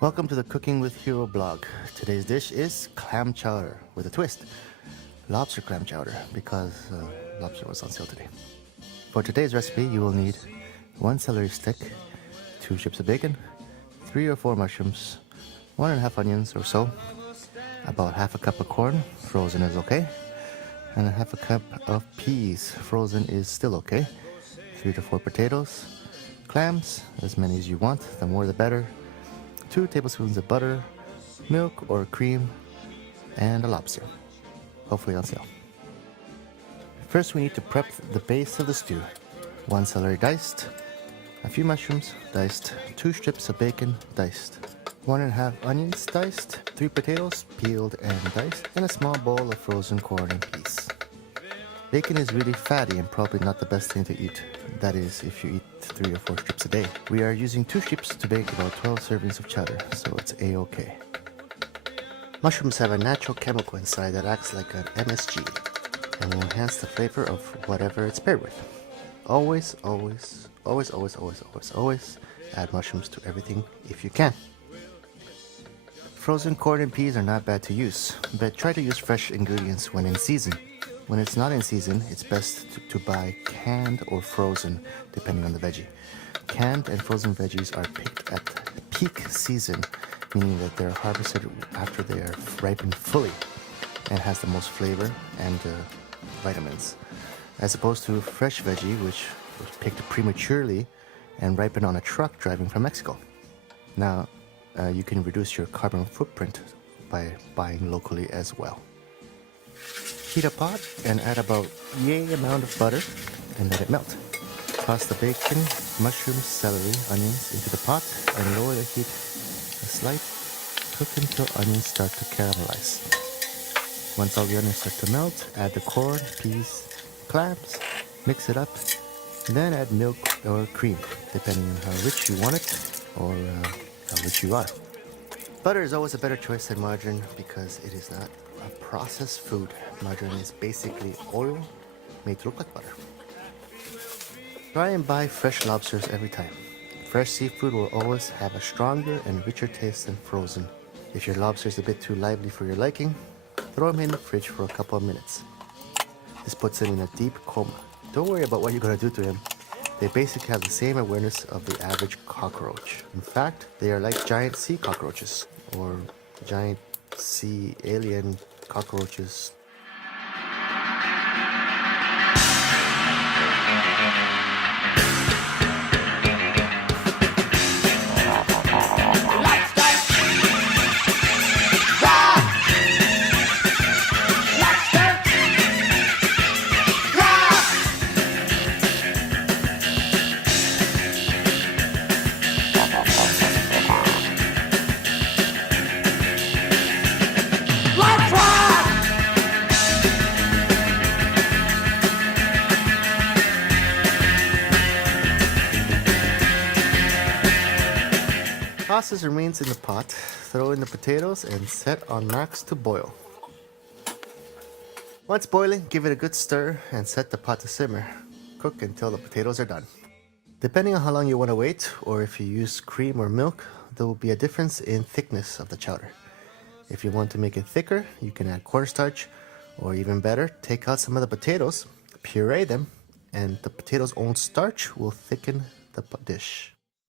Welcome to the Cooking with Hero blog. Today's dish is clam chowder with a twist. Lobster clam chowder because lobster was on sale today. For today's recipe, you will need 1 celery stick, 2 strips of bacon, 3 or 4 mushrooms, 1½ onions or so, about ½ a cup of corn, frozen is okay, and ½ a cup of peas, frozen is still okay, 3 to 4 potatoes, clams, as many as you want, the more the better, 2 tablespoons of butter, milk or cream, and a lobster, hopefully on sale. First we need to prep the base of the stew. 1 celery diced, a few mushrooms diced, 2 strips of bacon diced, 1½ onions diced, 3 potatoes peeled and diced, and a small bowl of frozen corn and peas. Bacon is really fatty and probably not the best thing to eat. That is, if you eat 3 or 4 strips a day. We are using 2 strips to bake about 12 servings of chowder, so it's a-okay. Mushrooms have a natural chemical inside that acts like an MSG and will enhance the flavor of whatever it's paired with. Always, always, always, always, always, always, always add mushrooms to everything if you can. Frozen corn and peas are not bad to use, but try to use fresh ingredients when in season. When it's not in season, it's best to buy canned or frozen, depending on the veggie. Canned and frozen veggies are picked at peak season, meaning that they're harvested after they are ripened fully and has the most flavor and vitamins, as opposed to fresh veggie, which was picked prematurely and ripened on a truck driving from Mexico. Now, you can reduce your carbon footprint by buying locally as well. Heat a pot and add about yay amount of butter and let it melt. Toss the bacon, mushrooms, celery, onions into the pot and lower the heat a slight. Cook until onions start to caramelize. Once all the onions start to melt, add the corn, peas, clams, mix it up, then add milk or cream, depending on how rich you want it or how rich you are. Butter is always a better choice than margarine because it is not a processed food. Margarine is basically oil made to look like butter. Try and buy fresh lobsters every time. Fresh seafood will always have a stronger and richer taste than frozen. If your lobster is a bit too lively for your liking, throw them in the fridge for a couple of minutes. This puts them in a deep coma. Don't worry about what you're going to do to him. They basically have the same awareness of the average cockroach. In fact, they are like giant sea cockroaches or giant sea alien cockroaches. Toss the remains in the pot, throw in the potatoes, and set on max to boil. Once boiling, give it a good stir and set the pot to simmer. Cook until the potatoes are done. Depending on how long you want to wait, or if you use cream or milk, there will be a difference in thickness of the chowder. If you want to make it thicker, you can add cornstarch, or even better, take out some of the potatoes, puree them, and the potatoes' own starch will thicken the dish.